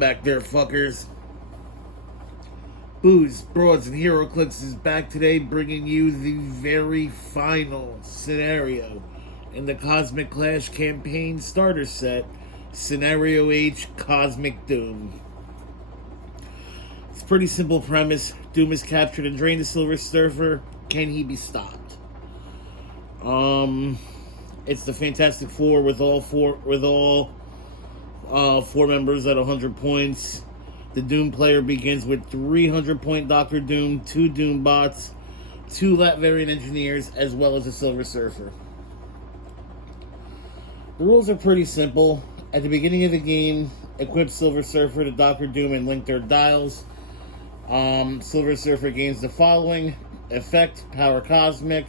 back there, fuckers. Booze, Broads, and Heroclix is back today, bringing you the very final scenario in the Cosmic Clash campaign starter set, Scenario H Cosmic Doom. It's a pretty simple premise. Doom is captured and drained the Silver Surfer. Can he be stopped? It's the Fantastic Four with all four members at 100 points. The Doom player begins with 300-point Dr. Doom, 2 Doom bots, 2 Latverian engineers, as well as a Silver Surfer. The rules are pretty simple. At the beginning of the game, equip Silver Surfer to Dr. Doom and link their dials. Silver Surfer gains the following: effect, power cosmic.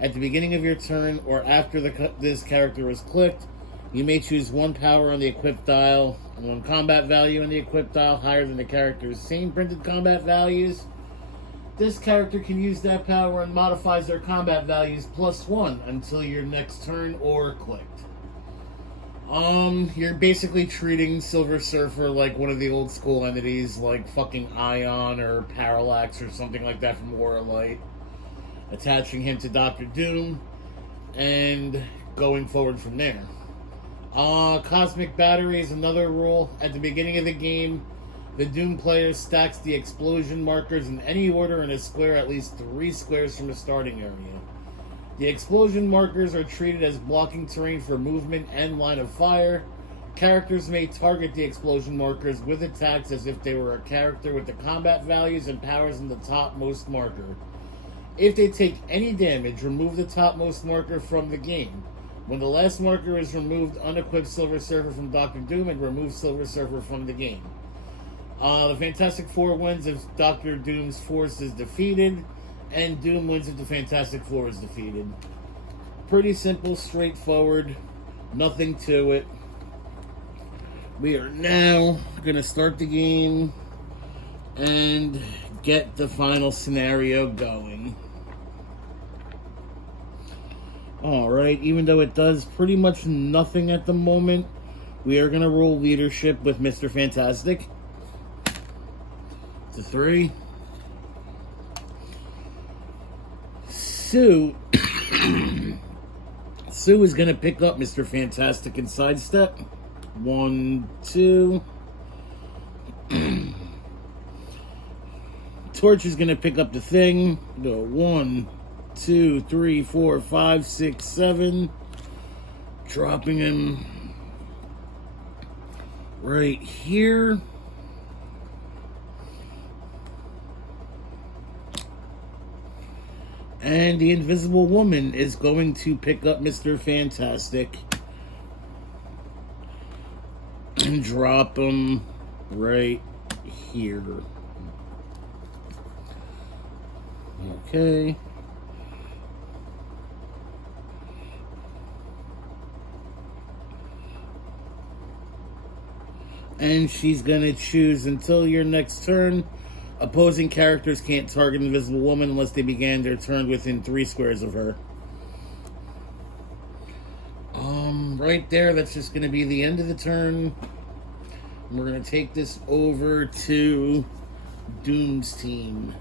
At the beginning of your turn or after this character is clicked, you may choose 1 power on the equipped dial and 1 combat value on the equipped dial higher than the character's same printed combat values. This character can use that power and modifies their combat values +1 until your next turn or clicked. You're basically treating Silver Surfer like one of the old school entities, like fucking Ion or Parallax or something like that from War of Light. Attaching him to Dr. Doom and going forward from there. Cosmic Battery is another rule. At the beginning of the game, the Doom player stacks the explosion markers in any order in a square at least 3 squares from the starting area. The explosion markers are treated as blocking terrain for movement and line of fire. Characters may target the explosion markers with attacks as if they were a character with the combat values and powers in the topmost marker. If they take any damage, remove the topmost marker from the game. When the last marker is removed, unequip Silver Surfer from Dr. Doom and remove Silver Surfer from the game. The Fantastic Four wins if Dr. Doom's force is defeated, and Doom wins if the Fantastic Four is defeated. Pretty simple, straightforward, nothing to it. We are now going to start the game and get the final scenario going. Alright, even though it does pretty much nothing at the moment, we are going to roll leadership with Mr. Fantastic. It's a 3. Sue is going to pick up Mr. Fantastic and sidestep. 1, 2. Torch is going to pick up the Thing. Go 1, 2, 3, 4, 5, 6, 7. Dropping him right here. And the Invisible Woman is going to pick up Mr. Fantastic and drop him right here. Okay. And she's going to choose until your next turn. Opposing characters can't target Invisible Woman unless they began their turn within 3 squares of her. Right there, that's just going to be the end of the turn. And we're going to take this over to Doom's team.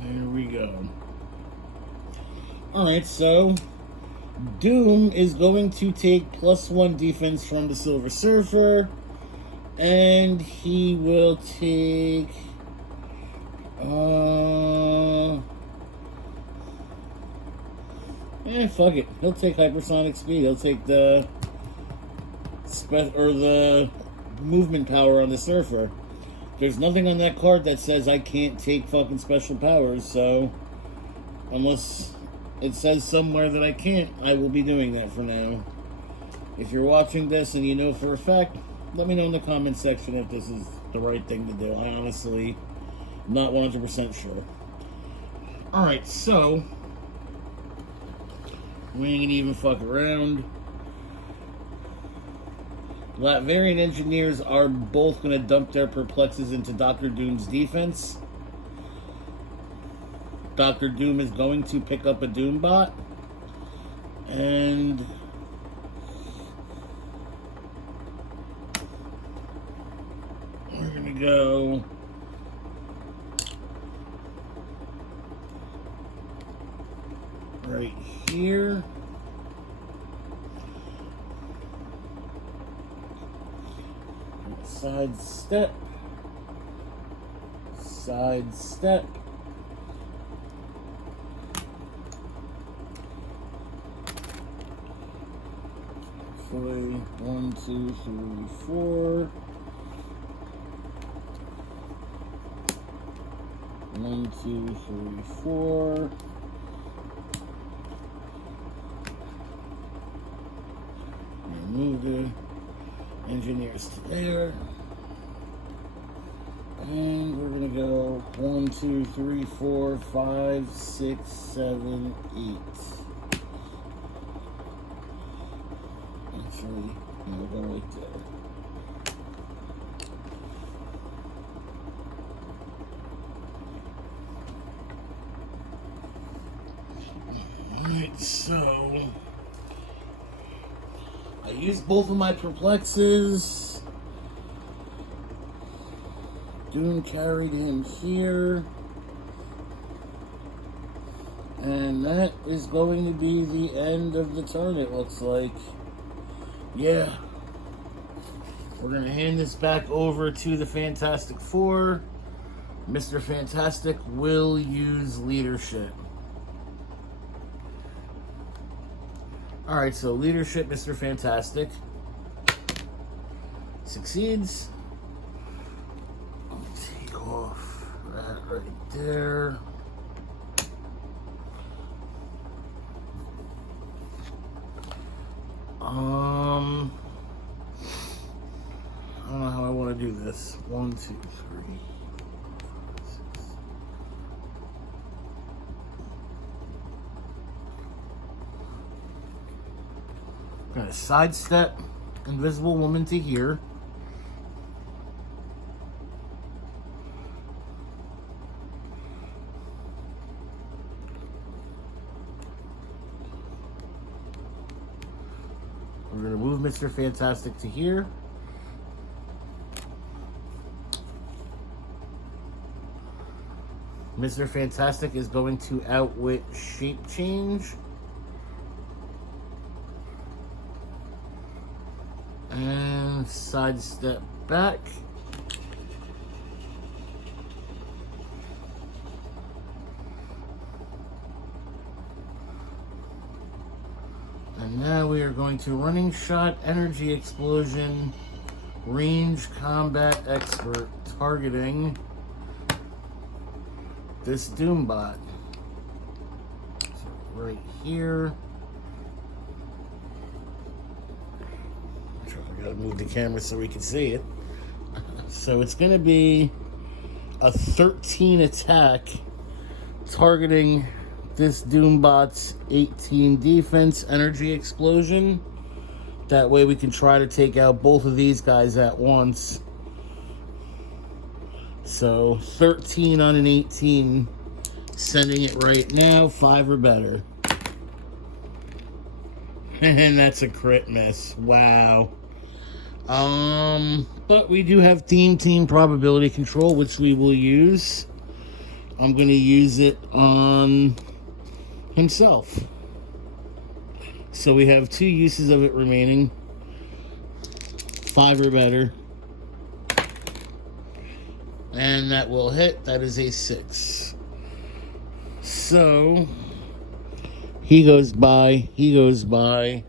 There we go. Alright, so Doom is going to take +1 defense from the Silver Surfer, and he will take fuck it. He'll take hypersonic speed. He'll take the the movement power on the Surfer. There's nothing on that card that says I can't take fucking special powers, so unless it says somewhere that I can't, I will be doing that for now. If you're watching this and you know for a fact, let me know in the comment section if this is the right thing to do. I honestly am not 100% sure. Alright, so we ain't gonna even fuck around. Latverian engineers are both gonna dump their perplexes into Dr. Doom's defense. Dr. Doom is going to pick up a Doombot. And we're going to go right here. Side step. Side step. Actually, 1, 2, 3, 4. 1, 2, 3, 4. Move the engineers to there. And we're going to go 1, 2, 3, 4, 5, 6, 7, 8. Actually, we'll go right there. Alright, so I used both of my perplexes. Doom carried him here. And that is going to be the end of the turn, it looks like. Yeah. We're going to hand this back over to the Fantastic Four. Mr. Fantastic will use leadership. Alright, so leadership, Mr. Fantastic succeeds. I'll take off that right there. I don't know how I want to do this. 1, 2, 3. Gonna sidestep Invisible Woman to here. We're gonna move Mr. Fantastic to here. Mr. Fantastic is going to outwit Shape Change. And sidestep back. And now we are going to running shot, energy explosion, range combat expert, targeting this Doombot. So right here. I gotta move the camera so we can see it. So it's gonna be a 13 attack targeting this Doombot's 18 defense, energy explosion. That way we can try to take out both of these guys at once. So 13 on an 18, sending it right now, 5 or better. And that's a crit miss. Wow. But we do have team probability control, which we will use. I'm going to use it on himself. So we have 2 uses of it remaining. 5 or better. And that will hit. That is a 6. So he goes by. He goes by.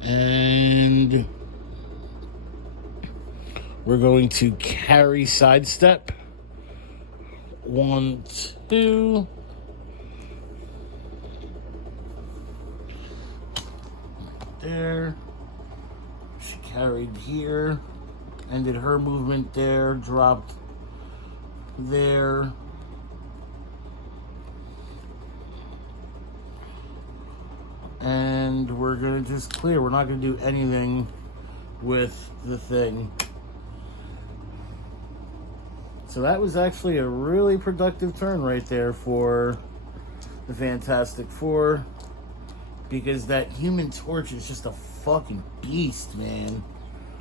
And we're going to carry sidestep. 1, 2. Right there. She carried here. Ended her movement there. Dropped there. And we're going to just clear. We're not going to do anything with the thing. So that was actually a really productive turn right there for the Fantastic Four, because that Human Torch is just a fucking beast, man.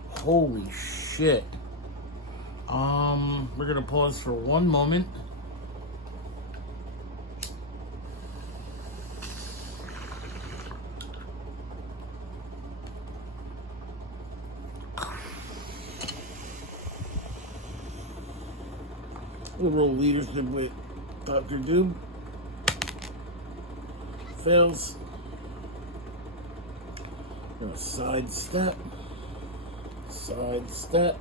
Holy shit. We're gonna pause for one moment. Liberal leadership with Dr. Doom. Fails. Gonna sidestep. Sidestep.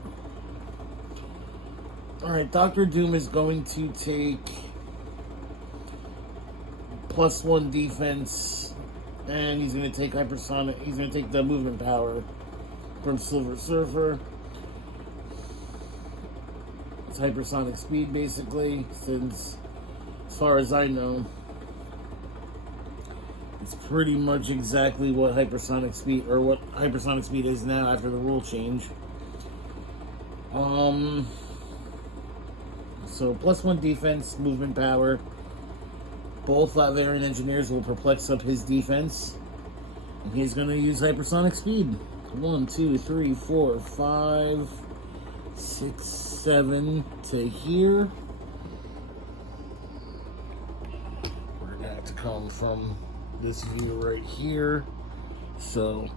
Alright, Dr. Doom is going to take +1 defense, and he's gonna take hypersonic. He's gonna take the movement power from Silver Surfer. It's hypersonic speed, basically, since, as far as I know, it's pretty much exactly what hypersonic speed, or what hypersonic speed is now after the rule change. So +1 defense, movement power. Both Latvian engineers will perplex up his defense, and he's going to use hypersonic speed. 1, 2, 3, 4, 5, 6, 7 to here. We're going to have to come from this view right here. So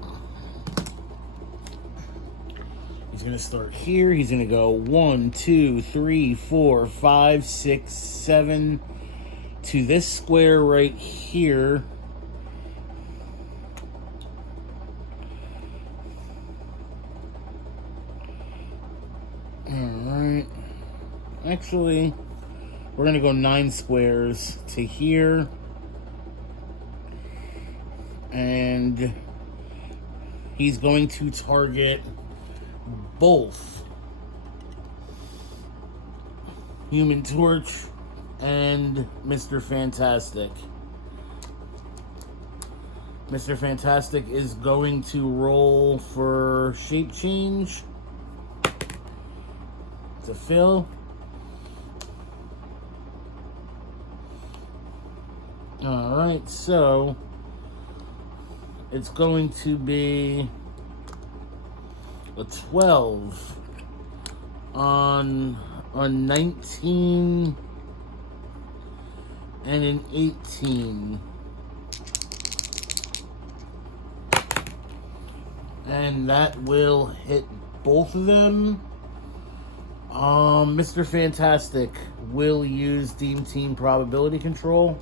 he's going to start here. He's going to go 1, 2, 3, 4, 5, 6, 7 to this square right here. Alright. Actually, we're going to go 9 squares to here. And he's going to target both Human Torch and Mr. Fantastic. Mr. Fantastic is going to roll for shape change to fill. Alright, so it's going to be a 12 on a 19 and an 18. And that will hit both of them. Mr. Fantastic will use Dream Team probability control.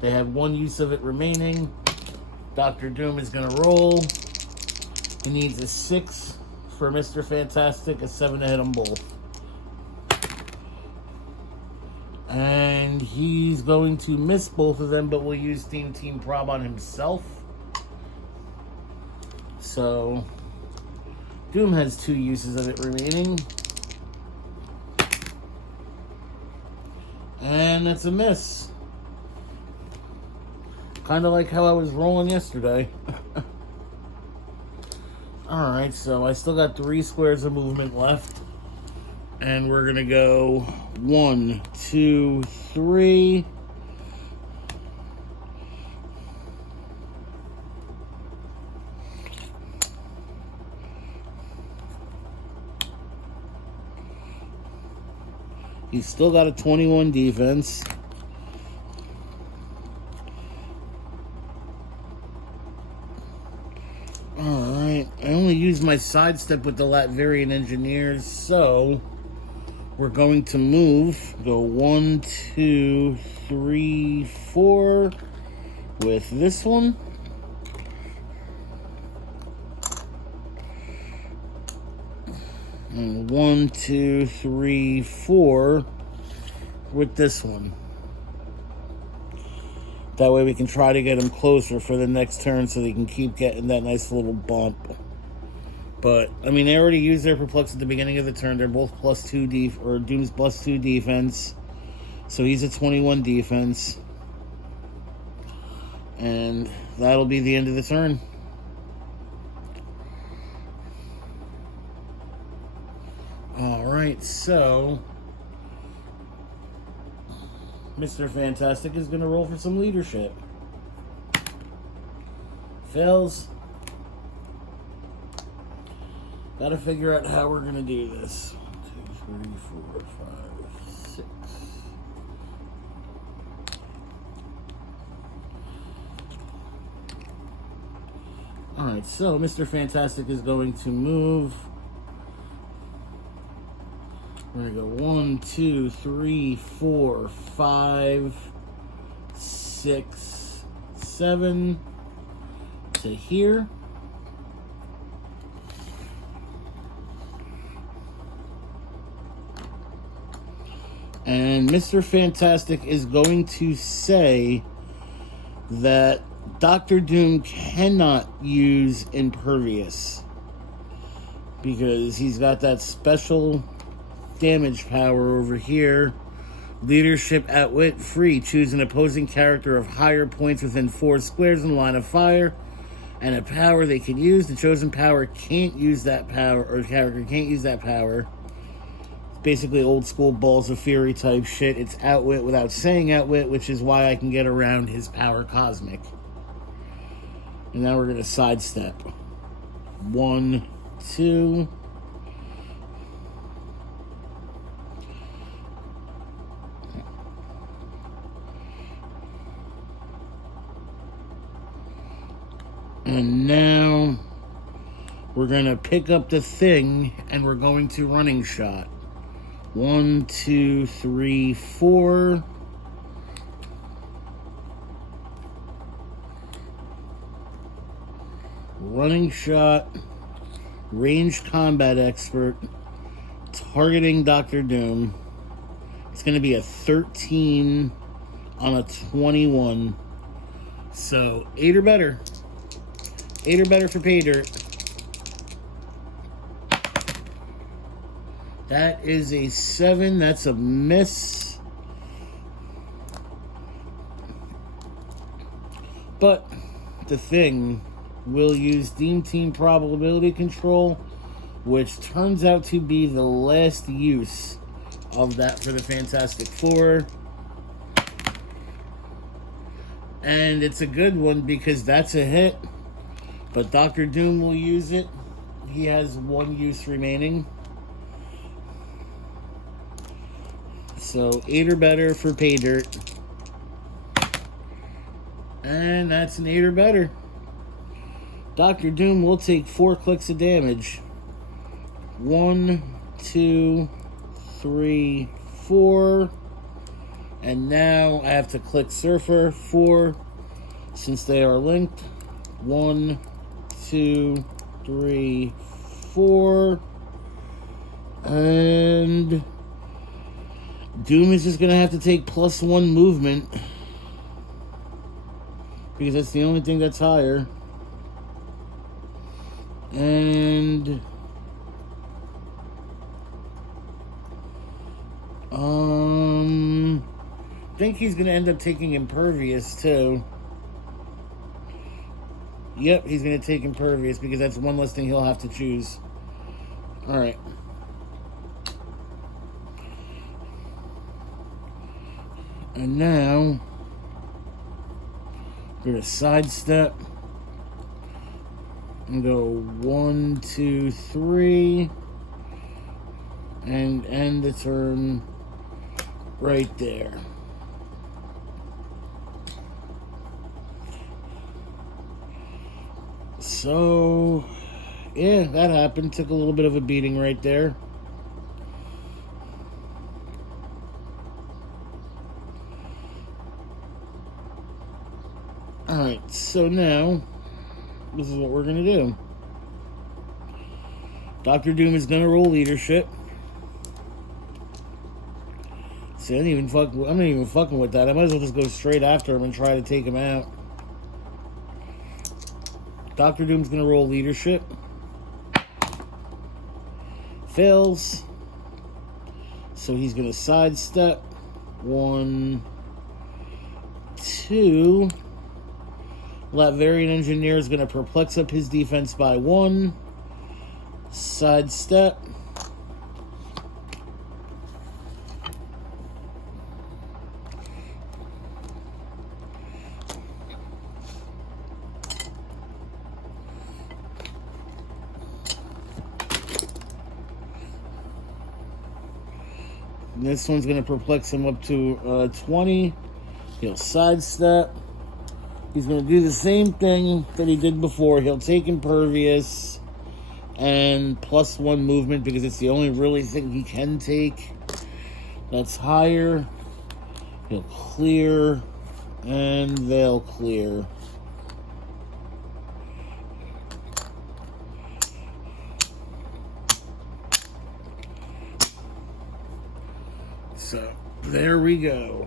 They have 1 use of it remaining. Dr. Doom is going to roll. He needs a 6 for Mr. Fantastic, a 7 to hit them both. And he's going to miss both of them, but will use Dream Team prob on himself. So Doom has 2 uses of it remaining. And that's a miss. Kind of like how I was rolling yesterday. Alright, so I still got 3 squares of movement left. And we're going to go 1, 2, 3. He's still got a 21 defense. Alright, I only used my sidestep with the Latvian engineers, so we're going to move. Go 1, 2, 3, 4 with this one. And 1, 2, 3, 4 with this one. That way we can try to get him closer for the next turn so they can keep getting that nice little bump. But, I mean, they already used their perplex at the beginning of the turn. They're both +2 or Doom's +2 defense. So he's a 21 defense. And that'll be the end of the turn. Alright, so Mr. Fantastic is going to roll for some leadership. Fails. Gotta figure out how we're going to do this. 1, 2, 3, 4, 5, 6. Alright, so Mr. Fantastic is going to move. We're going to go 1, 2, 3, 4, 5, 6, 7 to here. And Mr. Fantastic is going to say that Dr. Doom cannot use Impervious because he's got that special damage power over here. Leadership at wit free. Choose an opposing character of higher points within 4 squares in the line of fire and a power they can use. The chosen power can't use that power, or character can't use that power. Basically old school Balls of Fury type shit. It's outwit without saying outwit, which is why I can get around his power cosmic. And now we're going to sidestep. 1, 2. And now we're going to pick up the thing and we're going to running shot. 1, 2, 3, 4. Running shot. Ranged combat expert. Targeting Dr. Doom. It's going to be a 13 on a 21. So 8 or better. 8 or better for pay dirt. That is a 7. That's a miss. But the thing will use Deem Team Probability Control, which turns out to be the last use of that for the Fantastic Four. And it's a good one because that's a hit. But Dr. Doom will use it. He has 1 use remaining. So 8 or better for pay dirt. And that's an 8 or better. Dr. Doom will take 4 clicks of damage. 1, 2, 3, 4. And now I have to click Surfer 4 since they are linked. 1, 2, 3, 4. And Doom is just going to have to take +1 movement because that's the only thing that's higher. And I think he's going to end up taking Impervious too. Yep, he's going to take Impervious because that's one less thing he'll have to choose. Alright. And now, we're going to sidestep and go 1, 2, 3, and end the turn right there. So, yeah, that happened. Took a little bit of a beating right there. Alright, so now, this is what we're going to do. Dr. Doom is going to roll leadership. See, I'm not even fucking with that. I might as well just go straight after him and try to take him out. Dr. Doom's going to roll leadership. Fails. So he's going to sidestep. 1, 2. Latverian Engineer is going to perplex up his defense by 1. Sidestep. This one's going to perplex him up to 20. He'll sidestep. He's going to do the same thing that he did before. He'll take Impervious and +1 movement because it's the only really thing he can take. That's higher. He'll clear, and they'll clear. So, there we go.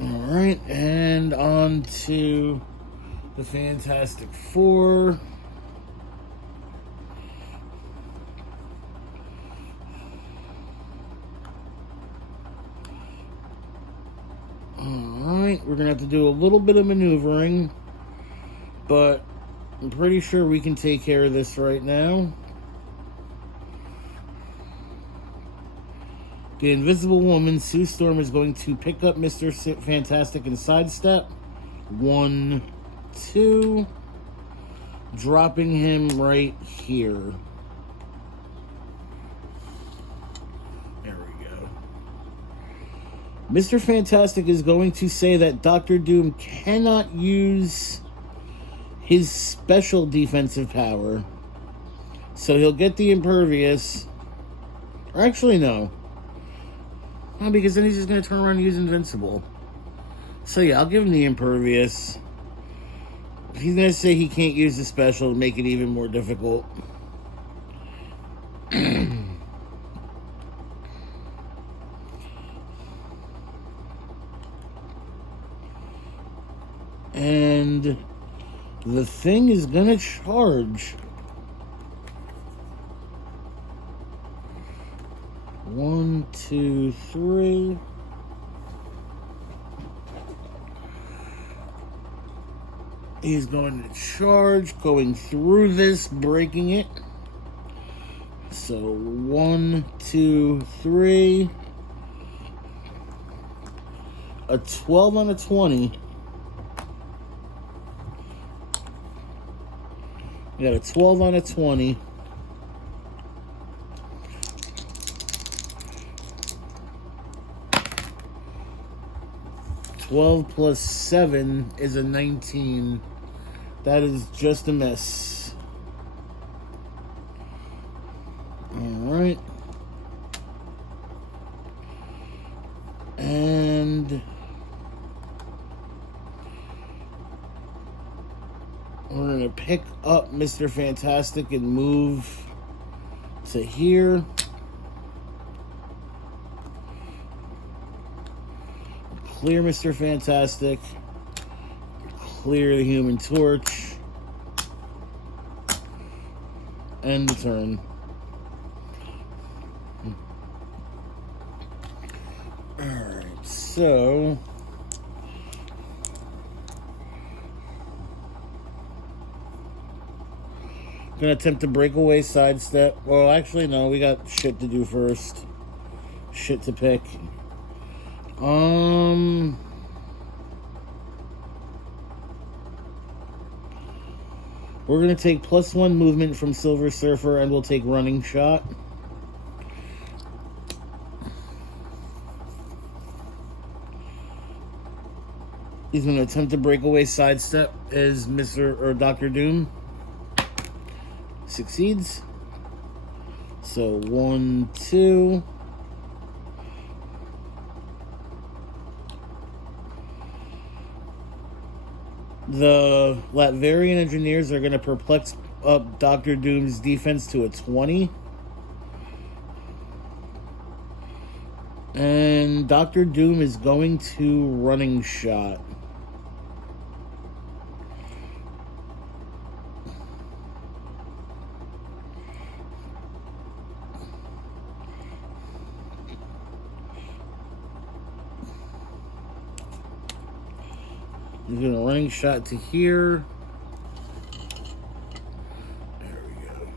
Alright, and on to the Fantastic Four. Alright, we're going to have to do a little bit of maneuvering, but I'm pretty sure we can take care of this right now. The Invisible Woman, Sue Storm, is going to pick up Mr. Fantastic and sidestep. 1, 2. Dropping him right here. There we go. Mr. Fantastic is going to say that Dr. Doom cannot use his special defensive power. So he'll get the Impervious. Or actually, no. No, because then he's just going to turn around and use Invincible. So yeah, I'll give him the Impervious. He's going to say he can't use the special to make it even more difficult. And the thing is going to charge. 1, 2, 3. He's going to charge, going through this, breaking it. So 1, 2, 3. A 12 on a 20. We got a 12 on a 20. 12 plus 7 is a 19. That is just a miss. Alright. And we're going to pick up Mr. Fantastic and move to here. Clear Mr. Fantastic. Clear the Human Torch. End the turn. Alright, so gonna attempt to break away, sidestep. Well, actually, no, we got shit to do first. Shit to pick. We're going to take +1 movement from Silver Surfer, and we'll take running shot. He's going to attempt to break away, sidestep as Dr. Doom. Succeeds. So 1, 2. The Latverian engineers are going to perplex up Dr. Doom's defense to a 20. And Dr. Doom is going to running shot. He's going to running shot to here. There we go.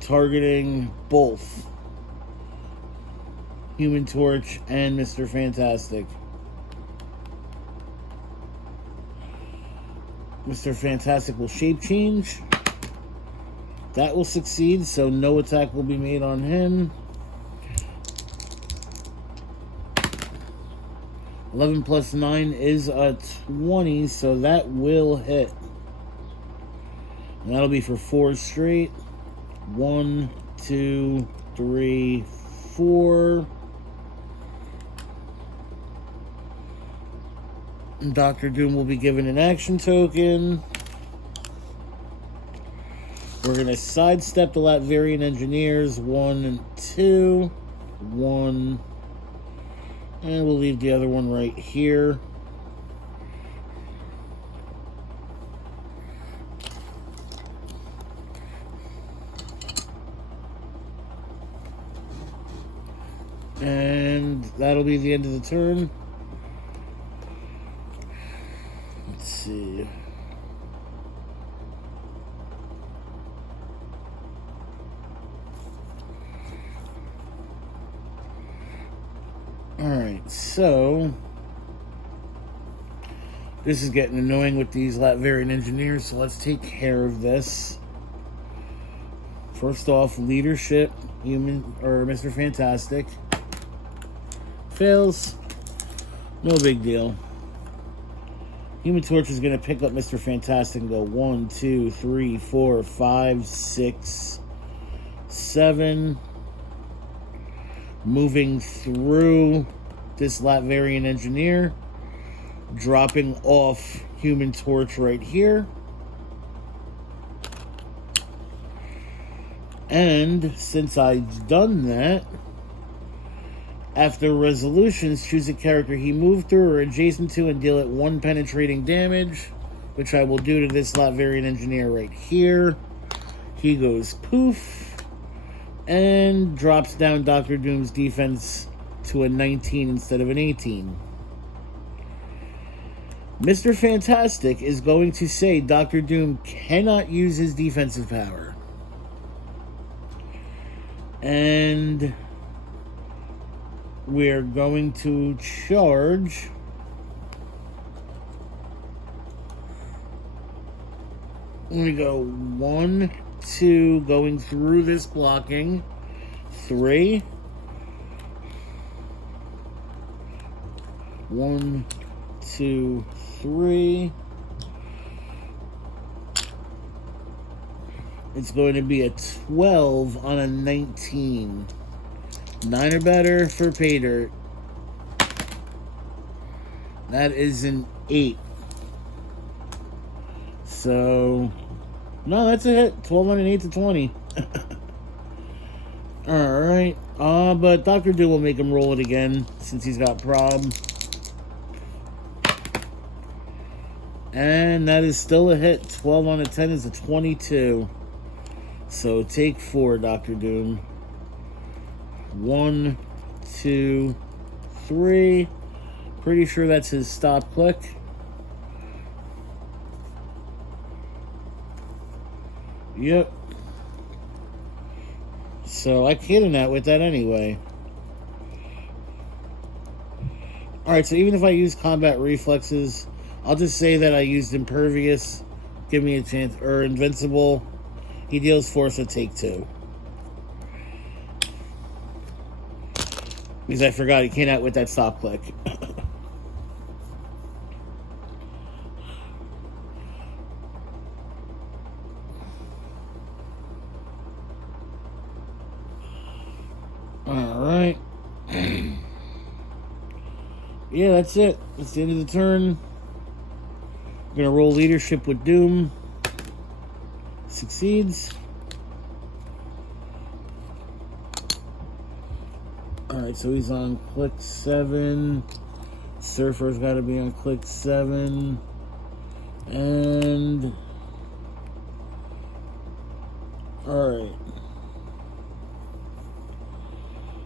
Targeting both Human Torch and Mr. Fantastic. Mr. Fantastic will shape change. That will succeed, so no attack will be made on him. 11 plus 9 is a 20, so that will hit. And that'll be for 4 straight. 1, 2, 3, 4. And Dr. Doom will be given an action token. We're going to sidestep the Latverian Engineers. 1 and 2. 1. And we'll leave the other one right here. And that'll be the end of the turn. Let's see. Alright, so this is getting annoying with these Latverian Engineers, so let's take care of this. First off, leadership, Mr. Fantastic. Fails. No big deal. Human Torch is going to pick up Mr. Fantastic and go 1, 2, 3, 4, 5, 6, 7. Moving through this Latverian Engineer. Dropping off Human Torch right here. And since I've done that, after resolutions, choose a character he moved through or adjacent to and deal it 1 penetrating damage, which I will do to this Latverian Engineer right here. He goes poof and drops down Dr. Doom's defense to a 19 instead of an 18. Mr. Fantastic is going to say Dr. Doom cannot use his defensive power. And we're going to charge we go 1, 2, going through this blocking, 3, 1, 2, 3. It's going to be a 12 on a 19. 9 or better for pay dirt. That is an 8. So, no, that's a hit. 12 on an 8 to 20. Alright. But Dr. Doom will make him roll it again since he's got prob. And that is still a hit. 12 on a 10 is a 22. So take 4, Dr. Doom. 1, 2, 3. Pretty sure that's his stop click. Yep. So I kidded that with that anyway. Alright, so even if I use combat reflexes, I'll just say that I used impervious. Give me a chance. Or invincible. He deals 4, so take 2. Because I forgot he came out with that stop click. Alright. Yeah, that's it. That's the end of the turn. I'm gonna roll leadership with Doom. Succeeds. Alright, so he's on click 7. Surfer's got to be on click 7. And... Alright.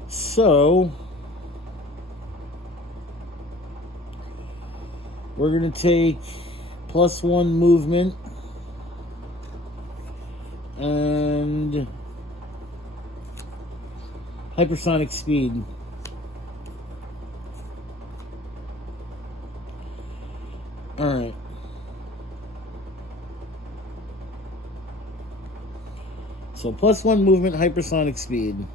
So... We're going to take +1 movement. And... hypersonic speed. Alright. So +1 movement, hypersonic speed.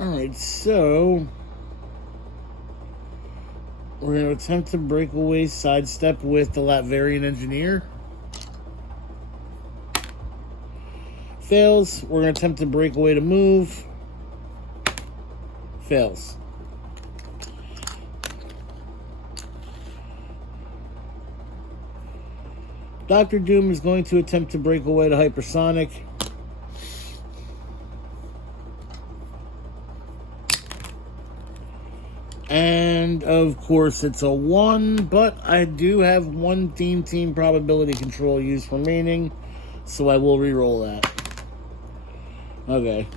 Alright, so we're going to attempt to break away, sidestep with the Latverian engineer. Fails. We're going to attempt to break away to move. Fails. Dr. Doom is going to attempt to break away to hypersonic. And, of course, it's a 1, but I do have 1 team probability control use remaining, so I will re-roll that. Okay.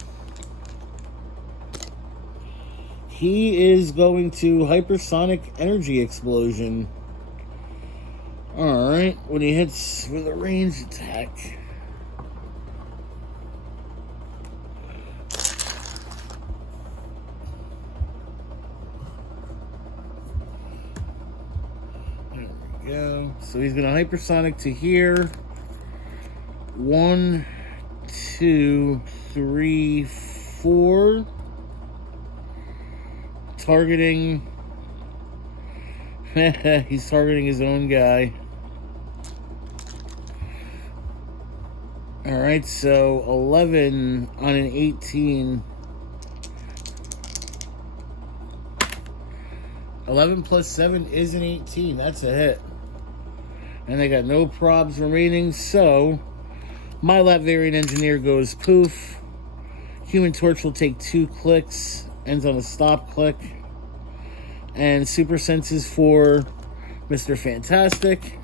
He is going to hypersonic energy explosion. Alright, when he hits with a ranged attack. There we go. So he's going to hypersonic to here. 1, 2, 3, 4. Targeting. He's targeting his own guy. Alright, so 11 on an 18. 11 plus 7 is an 18. That's a hit. And they got no probs remaining, so my Latverian engineer goes poof. Human Torch will take 2 clicks. Ends on a stop click. And super senses for Mr. Fantastic.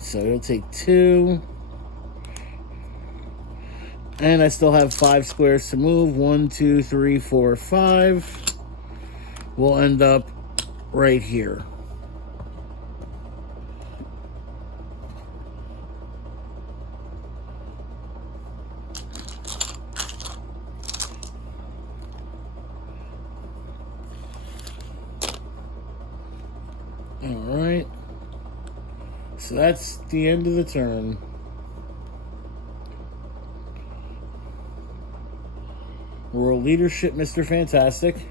So he'll take 2. And I still have 5 squares to move. 1, 2, 3, 4, 5. We'll end up right here. Alright. So that's the end of the turn. World Leadership, Mr. Fantastic.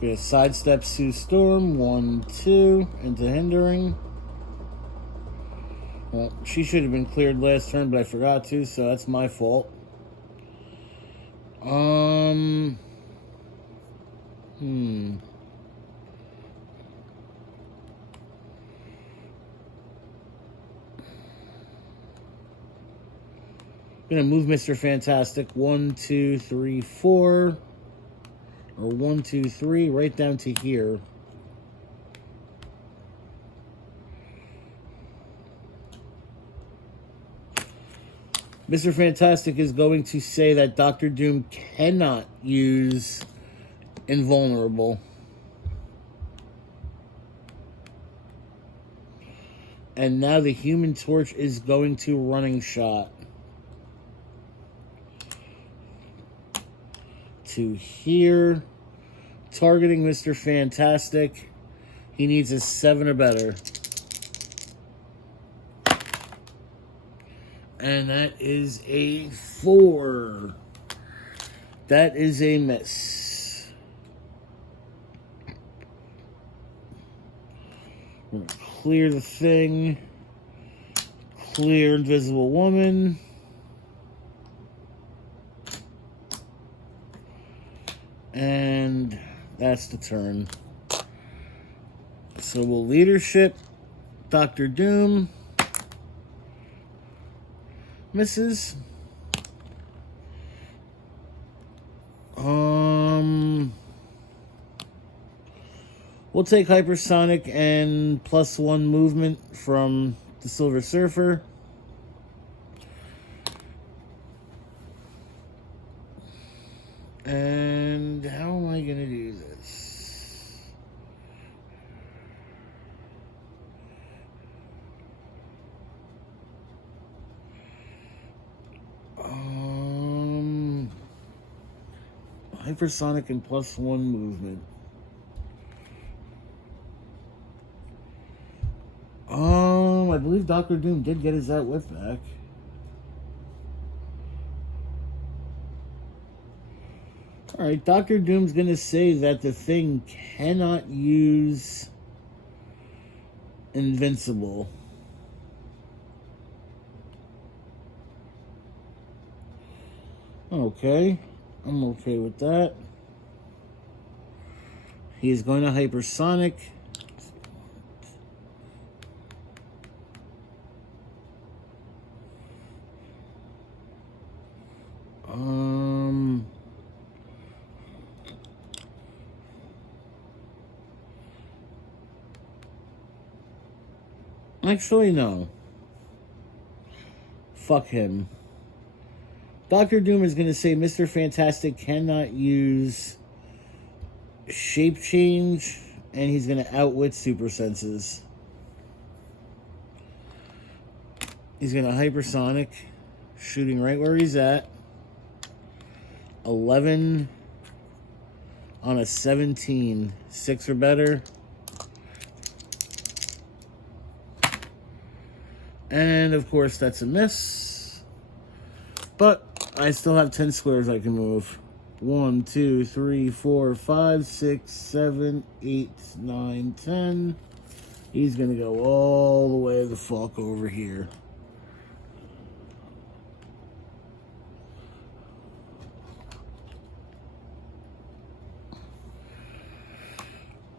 Gonna sidestep Sue Storm. 1, 2 into hindering. Well, she should have been cleared last turn, but I forgot to, so that's my fault. Gonna move Mr. Fantastic 1, 2, 3, 4, or 1, 2, 3, right down to here. Mr. Fantastic is going to say that Dr. Doom cannot use Invulnerable. And now the Human Torch is going to Running Shot. To here. Targeting Mr. Fantastic. He needs a 7 or better. And that is a 4. That is a miss. We're going to clear the thing. Clear Invisible Woman. And that's the turn. So we'll leadership Dr. Doom. Misses. We'll take hypersonic and +1 movement from the Silver Surfer. And how am I going to do this? Hypersonic and +1 movement. I believe Doctor Doom did get his Whip back. Alright, Doctor Doom's gonna say that the Thing cannot use Invincible. Okay, I'm okay with that. He is going to Hypersonic. Actually, no. Fuck him. Doctor Doom is going to say Mr. Fantastic cannot use shape change, and he's going to outwit super senses. He's going to Hypersonic, shooting right where he's at. 11 on a 17. 6 or better. And, of course, that's a miss. But I still have 10 squares I can move. 1, 2, 3, 4, 5, 6, 7, 8, 9, 10. He's going to go all the way the fuck over here.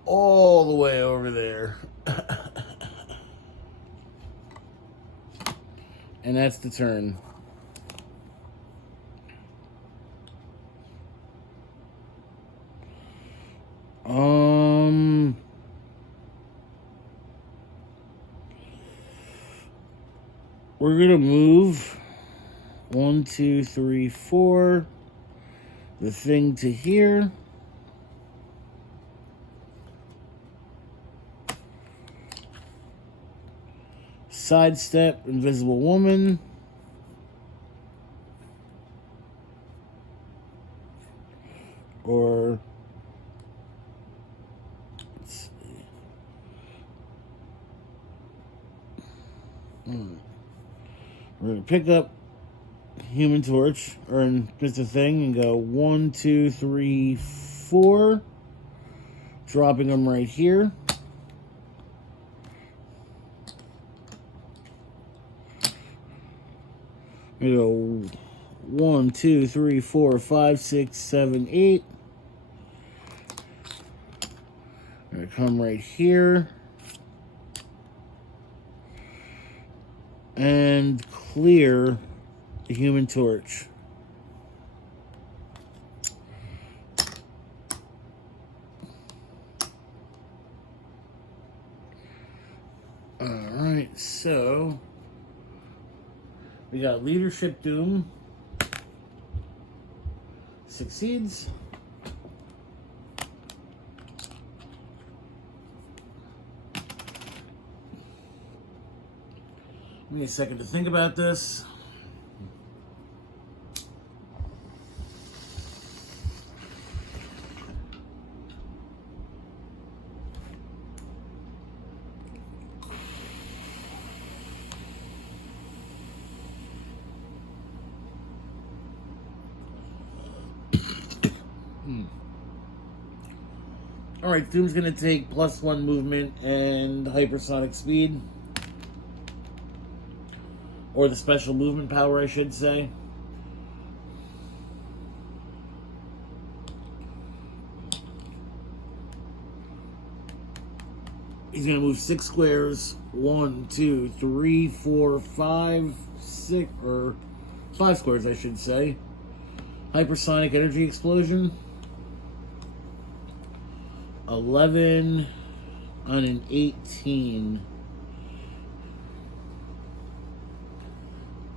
All the way over there. And that's the turn. We're gonna move 1, 2, 3, 4. The Thing to here. Sidestep, Invisible Woman. Or, let's see. We're going to pick up Human Torch, or Mr. Thing, and go 1, 2, 3, 4. Dropping them right here. We go 1, 2, 3, 4, 5, 6, 7, 8. I'm going to come right here. And clear the Human Torch. Alright, so we got Leadership Doom. Succeeds. Give me a second to think about this. Alright, Doom's gonna take +1 movement and hypersonic speed. Or the special movement power, I should say. He's gonna move 6 squares. 1, 2, 3, 4, 5, 6, or 5 squares, I should say. Hypersonic energy explosion. 11 on an 18.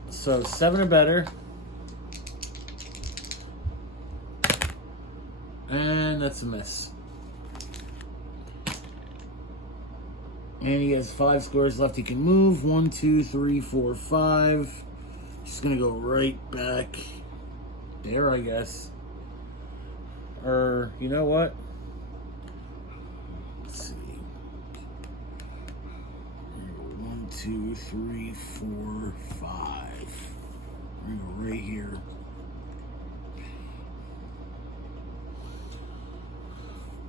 So 7 or better. And that's a miss. And he has 5 squares left he can move. 1, 2, 3, 4, 5. Just gonna go right back there, I guess. Or, you know what? Let's see. 1, 2, 3, 4, 5. We're gonna go right here.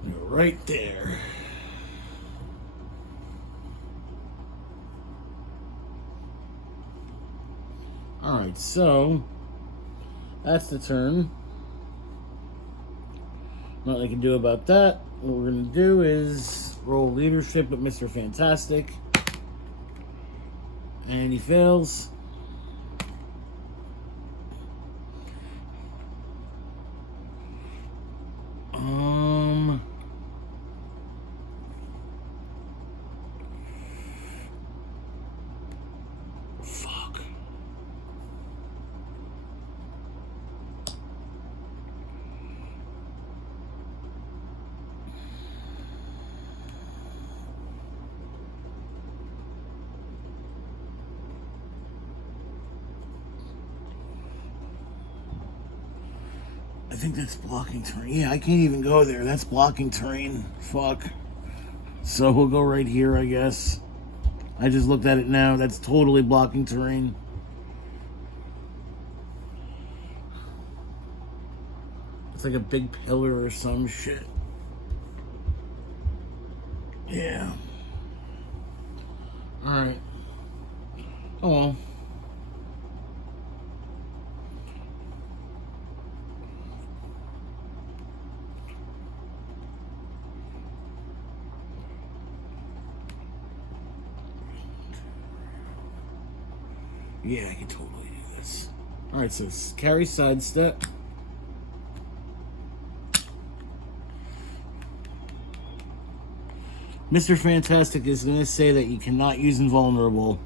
Go right there. Alright, so that's the turn. Nothing I can do about that. What we're going to do is roll leadership with Mr. Fantastic. And he fails. Fuck. I think that's blocking terrain. Yeah, I can't even go there. That's blocking terrain. Fuck. So we'll go right here, I guess. I just looked at it now. That's totally blocking terrain. It's like a big pillar or some shit. Yeah. Alright. Oh well. Yeah, I can totally do this. Alright, so carry sidestep. Mr. Fantastic is going to say that you cannot use Invulnerable.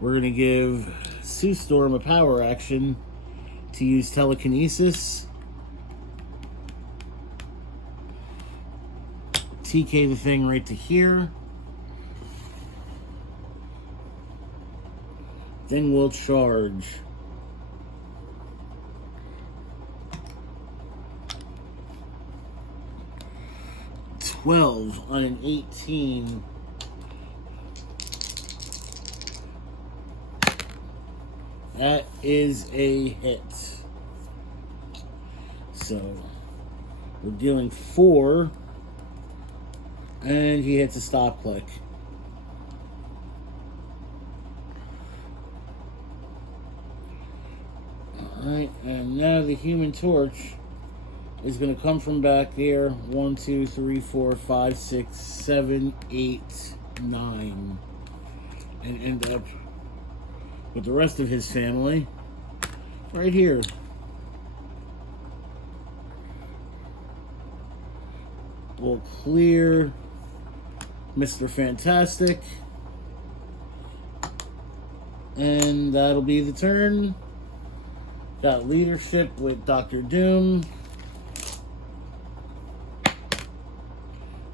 We're going to give Sue Storm a power action to use Telekinesis. TK the thing right to here. Then we'll charge. $12 on an 18. That is a hit. So we're dealing 4, and he hits a stop click. Alright, and now the Human Torch is going to come from back there. 1, 2, 3, 4, 5, 6, 7, 8, 9. And end up with the rest of his family right here. We'll clear Mr. Fantastic. And that'll be the turn. Got leadership with Dr. Doom.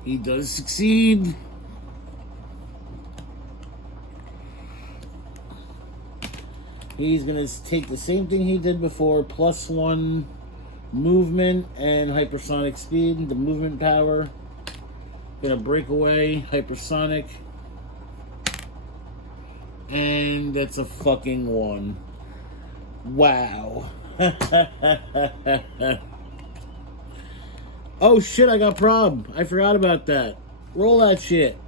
He does succeed. He's going to take the same thing he did before, +1 movement and hypersonic speed, the movement power. Going to break away, hypersonic. And that's a fucking 1. Wow. Oh shit, I got prob. I forgot about that. Roll that shit.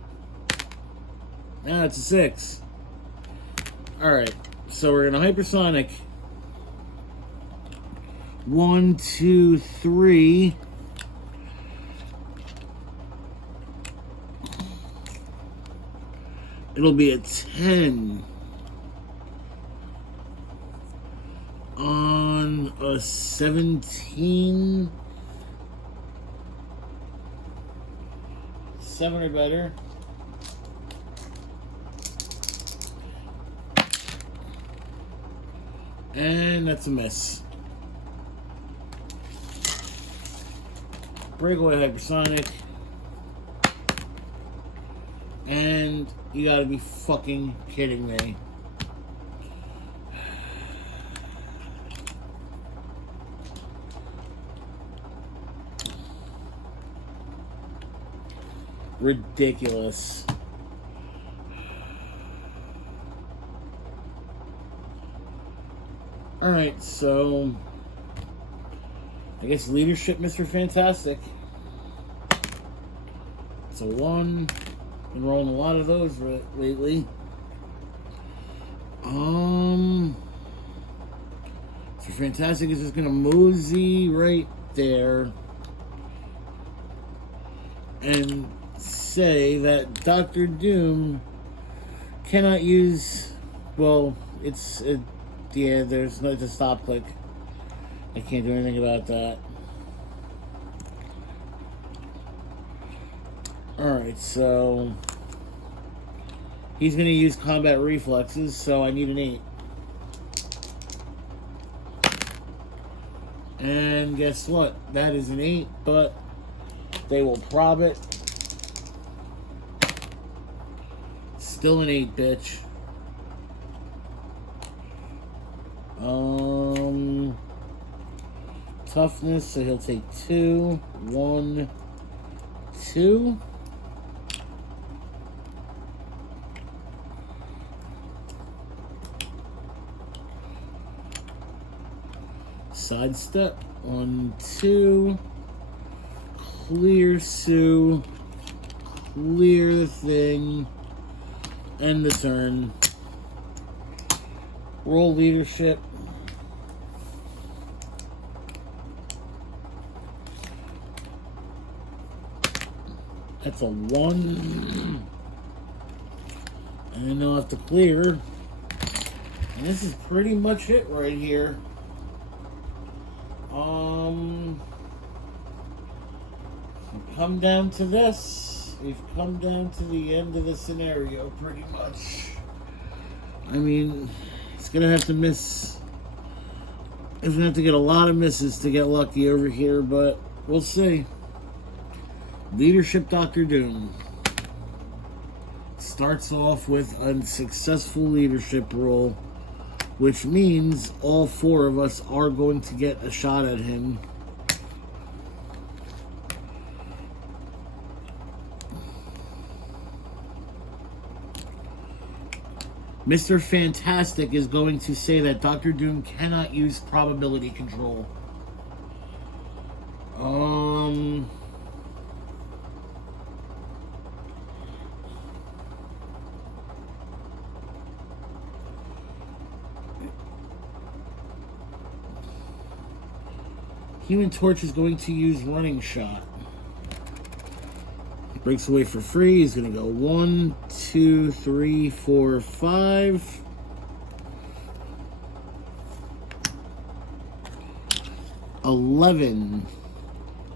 Now it's a 6. Alright, so we're gonna hypersonic. 1, 2, 3. It'll be a 10 on a 17. 7 or better. And that's a miss. Breakaway hypersonic. And you gotta be fucking kidding me. Ridiculous. Alright, so I guess leadership, Mr. Fantastic. It's a 1. Been rolling a lot of those lately. Mr. Fantastic is just gonna mosey right there and say that Dr. Doom cannot use, well, yeah, there's no to stop click. I can't do anything about that. Alright, so he's going to use combat reflexes, so I need an 8. And guess what? That is an 8, but they will prob it. Still an 8, bitch. Toughness, so he'll take 2. 1, 2. Sidestep. 1, 2. Clear Sue. Clear the thing. End the turn. Roll leadership. That's a 1. And then they'll have to clear. And this is pretty much it right here. We've come down to this. We've come down to the end of the scenario pretty much. I mean, it's gonna have to miss. It's gonna have to get a lot of misses to get lucky over here, but we'll see. Leadership Dr. Doom starts off with a successful leadership roll, which means all 4 of us are going to get a shot at him. Mr. Fantastic is going to say that Dr. Doom cannot use probability control. Human Torch is going to use running shot. He breaks away for free. He's going to go 1, 2, 3, 4, 5. $11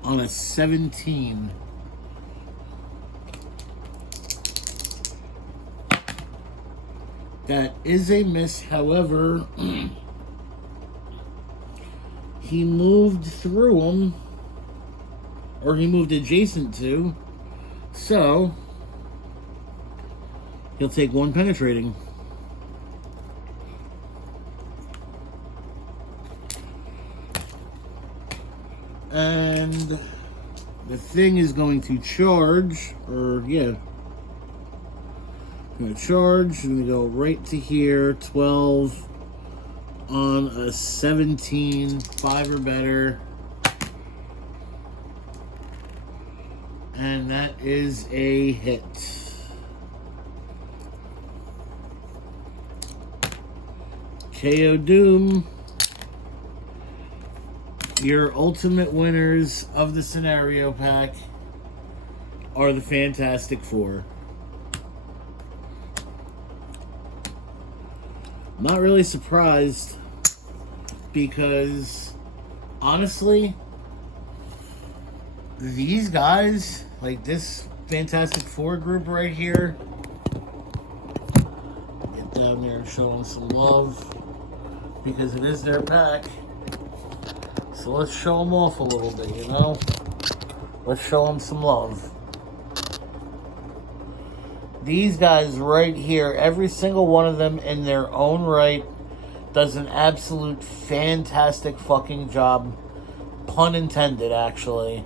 on a 17. That is a miss. However, he moved through them, or he moved adjacent to, so he'll take 1 penetrating. And the thing is going to charge, or yeah, going to charge, going to go right to here, 12 on a 17, 5 or better. And that is a hit. KO Doom. Your ultimate winners of the scenario pack are the Fantastic Four. Not really surprised, because honestly, these guys, like this Fantastic Four group right here, get down there and show them some love, because it is their pack. So let's show them off a little bit, you know? Let's show them some love. These guys right here, every single one of them in their own right does an absolute fantastic fucking job. Pun intended, actually.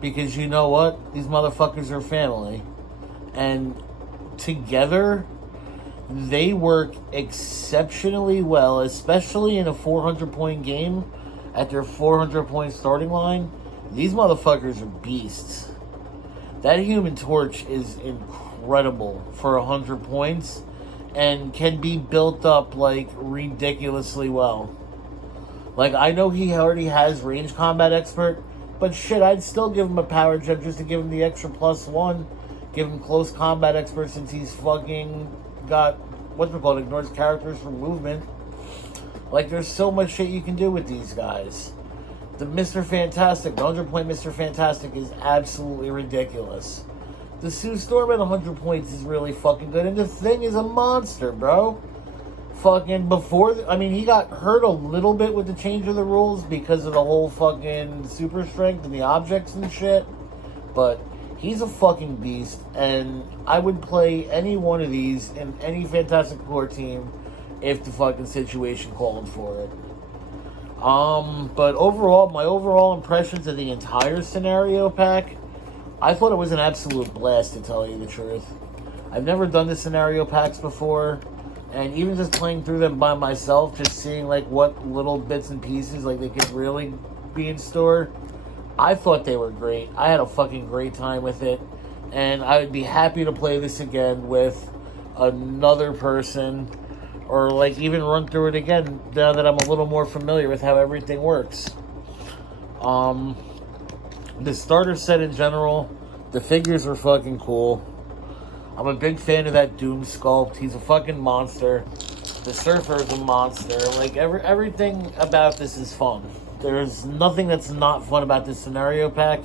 Because you know what? These motherfuckers are family. And together, they work exceptionally well, especially in a 400-point game at their 400-point starting line. These motherfuckers are beasts. That Human Torch is incredible for 100 points and can be built up, like, ridiculously well. Like, I know he already has range combat expert, but shit, I'd still give him a power gem just to give him the extra +1. Give him close combat expert since he's fucking got, ignores characters for movement. Like, there's so much shit you can do with these guys. The Mr. Fantastic, the 100-point Mr. Fantastic is absolutely ridiculous. The Sue Storm at 100 points is really fucking good, and the Thing is a monster, bro. Fucking he got hurt a little bit with the change of the rules because of the whole fucking super strength and the objects and shit, but he's a fucking beast, and I would play any one of these in any Fantastic Four team if the fucking situation called for it. But overall, my overall impressions of the entire scenario pack, I thought it was an absolute blast, to tell you the truth. I've never done the scenario packs before, and even just playing through them by myself, just seeing like what little bits and pieces like they could really be in store, I thought they were great. I had a fucking great time with it, and I would be happy to play this again with another person, or like even run through it again now that I'm a little more familiar with how everything works. The starter set in general, the figures are fucking cool. I'm a big fan of that Doom sculpt. He's a fucking monster. The Surfer is a monster. Like, everything about this is fun. There's nothing that's not fun about this scenario pack,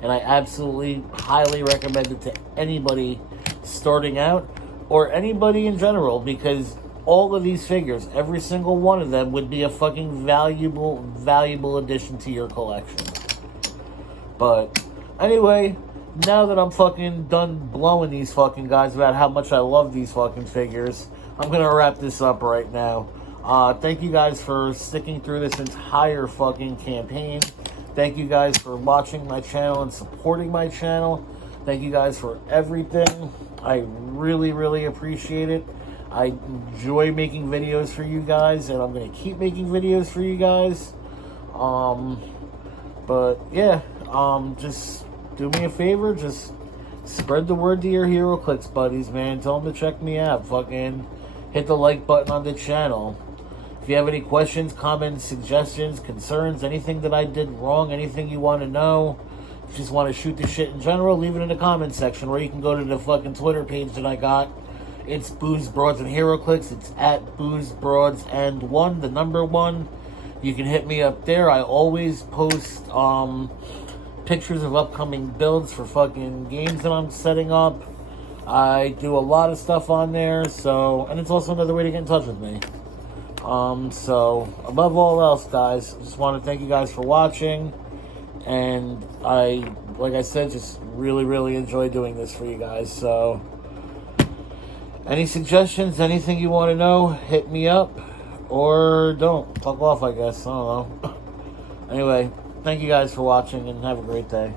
and I absolutely highly recommend it to anybody starting out, or anybody in general, because all of these figures, every single one of them, would be a fucking valuable addition to your collection. But anyway, now that I'm fucking done blowing these fucking guys about how much I love these fucking figures, I'm gonna wrap this up right now. Thank you guys for sticking through this entire fucking campaign. Thank you guys for watching my channel and supporting my channel. Thank you guys for everything. I really, really appreciate it. I enjoy making videos for you guys, and I'm going to keep making videos for you guys. But yeah, just do me a favor, just spread the word to your Heroclix buddies, man. Tell them to check me out. Fucking hit the like button on the channel. If you have any questions, comments, suggestions, concerns, anything that I did wrong, anything you want to know, if you just want to shoot the shit in general, leave it in the comment section, or you can go to the fucking Twitter page that I got. It's Booze, Broads, and Heroclix. It's at Booze, Broads, and 1, the number 1. You can hit me up there. I always post pictures of upcoming builds for fucking games that I'm setting up. I do a lot of stuff on there, and it's also another way to get in touch with me. So, above all else, guys, I just want to thank you guys for watching, and like I said, just really, really enjoy doing this for you guys. So, any suggestions, anything you want to know, hit me up, or don't. Fuck off, I guess. I don't know. Anyway, thank you guys for watching, and have a great day.